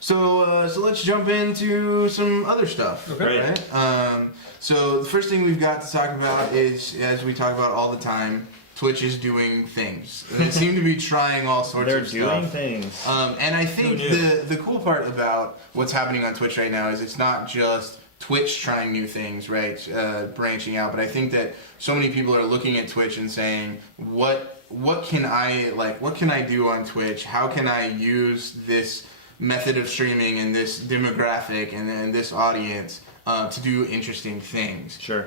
So let's jump into some other stuff. Okay. Right? So the first thing we've got to talk about is, as we talk about all the time, Twitch is doing things. They seem to be trying all sorts of stuff. They're doing things. And I think the cool part about what's happening on Twitch right now is it's not just Twitch trying new things, right? Branching out, but I think that so many people are looking at Twitch and saying, what can I do on Twitch? How can I use this method of streaming and this demographic and this audience to do interesting things? Sure.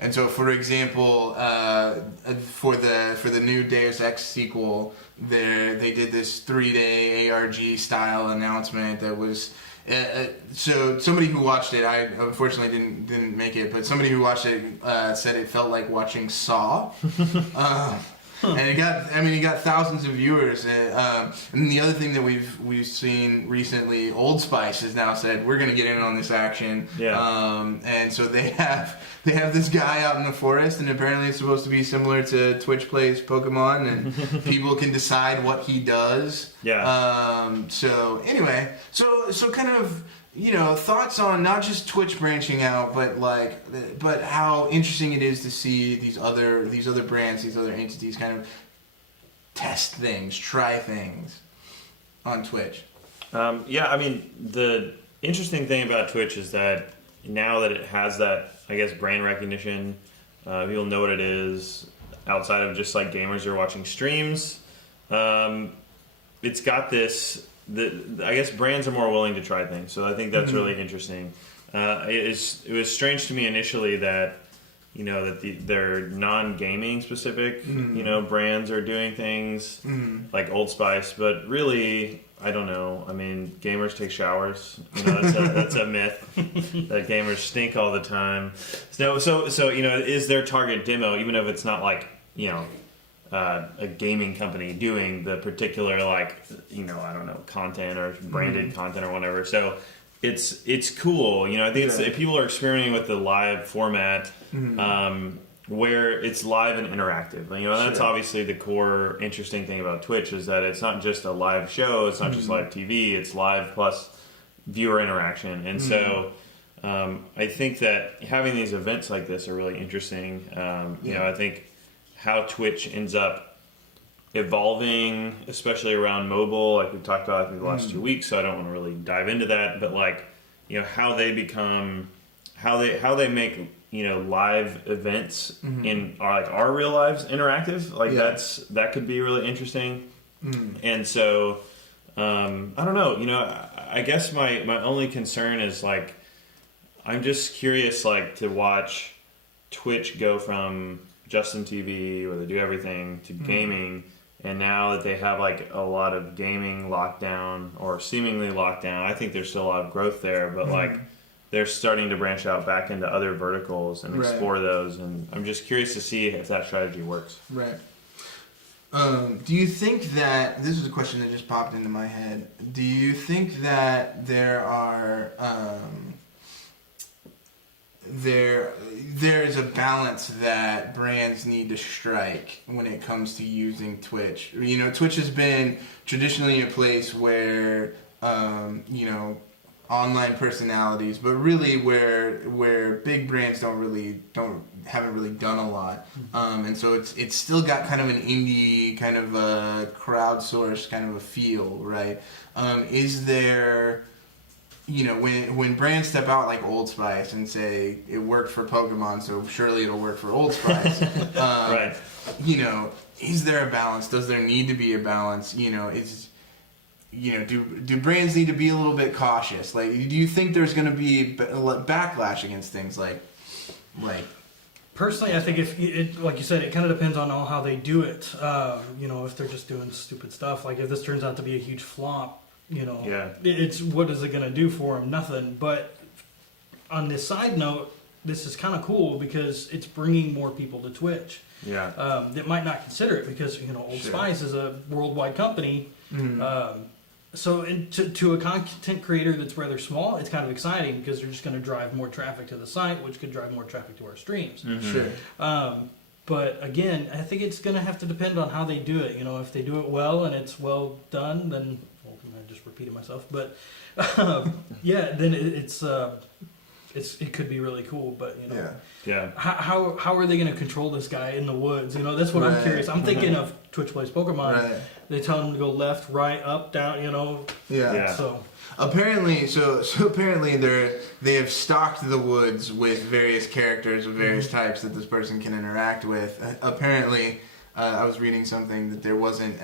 And so, for example, for the new Deus Ex sequel, they did this 3-day ARG style announcement that was. So somebody who watched it, I unfortunately didn't make it, but somebody who watched it said it felt like watching Saw. And it got thousands of viewers. And the other thing that we've seen recently, Old Spice has now said we're going to get in on this action. Yeah. And so they have this guy out in the forest, and apparently it's supposed to be similar to Twitch plays Pokemon, and people can decide what he does. Yeah. So anyway, so kind of. Thoughts on not just Twitch branching out, but how interesting it is to see these other brands, these other entities kind of test things, try things on Twitch. The interesting thing about Twitch is that now that it has that, I guess, brand recognition, people know what it is outside of just like gamers are watching streams. It's got this. I guess brands are more willing to try things, so I think that's really interesting. It was strange to me initially that they're non-gaming specific brands are doing things like Old Spice, but really I don't know. I mean, gamers take showers. That's a myth that gamers stink all the time. So is their target demo, even if it's not like a gaming company doing the particular content or branded content or whatever. So it's cool. I think it's people are experimenting with the live format where it's live and interactive. That's obviously the core interesting thing about Twitch is that it's not just a live show. It's not just live TV. It's live plus viewer interaction. And so I think that having these events like this are really interesting. I think how Twitch ends up evolving, especially around mobile, like we've talked about I think the last 2 weeks, so I don't want to really dive into that, but how they become, how they make live events in our real lives interactive, that could be really interesting. And so I don't know, I guess my only concern is I'm just curious to watch Twitch go from Justin TV, where they do everything, to gaming, and now that they have a lot of gaming lockdown or seemingly lockdown, I think there's still a lot of growth there, but they're starting to branch out back into other verticals and explore those, and I'm just curious to see if that strategy works. Right. Do you think that, this is a question that just popped into my head, do you think that there are there's a balance that brands need to strike when it comes to using Twitch? Twitch has been traditionally a place where online personalities, but really where big brands haven't really done a lot, and so it's still got kind of an indie kind of a crowdsourced kind of a feel, right? Is there when brands step out like Old Spice and say it worked for Pokemon, so surely it'll work for Old Spice. Right. Is there a balance? Does there need to be a balance? Do brands need to be a little bit cautious? Do you think there's going to be backlash against things like? Personally, I think like you said, it kind of depends on how they do it. If they're just doing stupid stuff, if this turns out to be a huge flop. It's what is it going to do for them? Nothing. But on this side note, this is kind of cool because it's bringing more people to Twitch. Yeah. That might not consider it because Old Spice is a worldwide company. So to a content creator that's rather small, it's kind of exciting because they're just going to drive more traffic to the site, which could drive more traffic to our streams. Sure. But again, I think it's going to have to depend on how they do it. If they do it well and it's well done, then just repeating myself, but yeah, then it could be really cool. But how are they going to control this guy in the woods? That's what I'm curious. I'm thinking of Twitch Plays Pokemon. Right. They tell him to go left, right, up, down. So apparently, apparently they have stocked the woods with various characters of various types that this person can interact with. Apparently, I was reading something that there wasn't.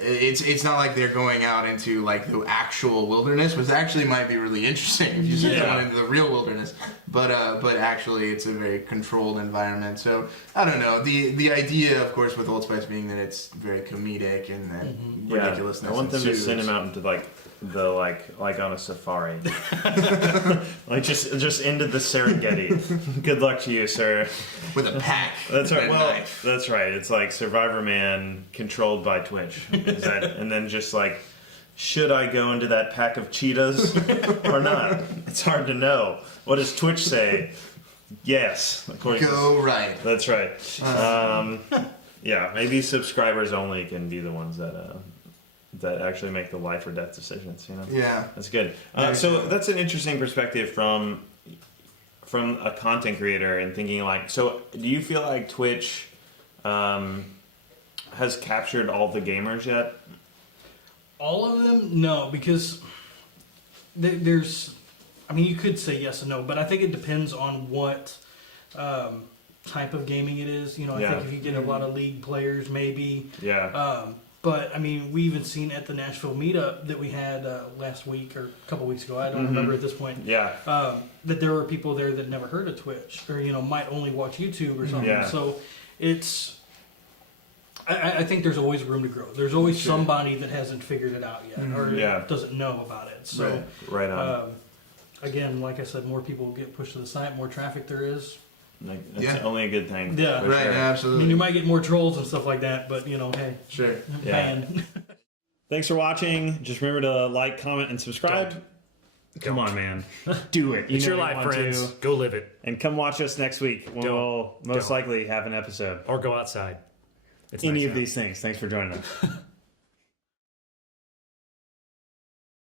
It's not like they're going out into like the actual wilderness, which actually might be really interesting if you send someone into the real wilderness. But actually, it's a very controlled environment. So I don't know. The idea, of course, with Old Spice being that it's very comedic and ridiculousness. I want them to send him out into like on a safari, like just into the Serengeti. Good luck to you, sir. With a pack. That's right. Well, that's right. It's like Survivor Man controlled by Twitch. And then just like, should I go into that pack of cheetahs or not? It's hard to know. What does Twitch say? Yes. Go right. That's right. Maybe subscribers only can be the ones that actually make the life or death decisions. Yeah. That's good. So that's an interesting perspective from a content creator and thinking like, so do you feel like Twitch has captured all the gamers yet? All of them? No, because there's... I mean, you could say yes and no, but I think it depends on what type of gaming it is. I think if you get a lot of League players, maybe. Yeah. But, I mean, we even seen at the Nashville meetup that we had last week or a couple weeks ago, I don't remember at this point, that there were people there that never heard of Twitch or, might only watch YouTube or something. Yeah. So it's... I think there's always room to grow. There's always somebody that hasn't figured it out yet or doesn't know about it. So, right on. Again, like I said, more people get pushed to the site, more traffic there is. That's only a good thing. Yeah, right. Sure. Absolutely. I mean, you might get more trolls and stuff like that, but hey, sure. Man. Thanks for watching. Just remember to like, comment, and subscribe. Come on, man. Do it. It's your life, friends. Go live it. And come watch us next week when we'll most likely have an episode. Or go outside. It's Any nice of these things. Thanks for joining us.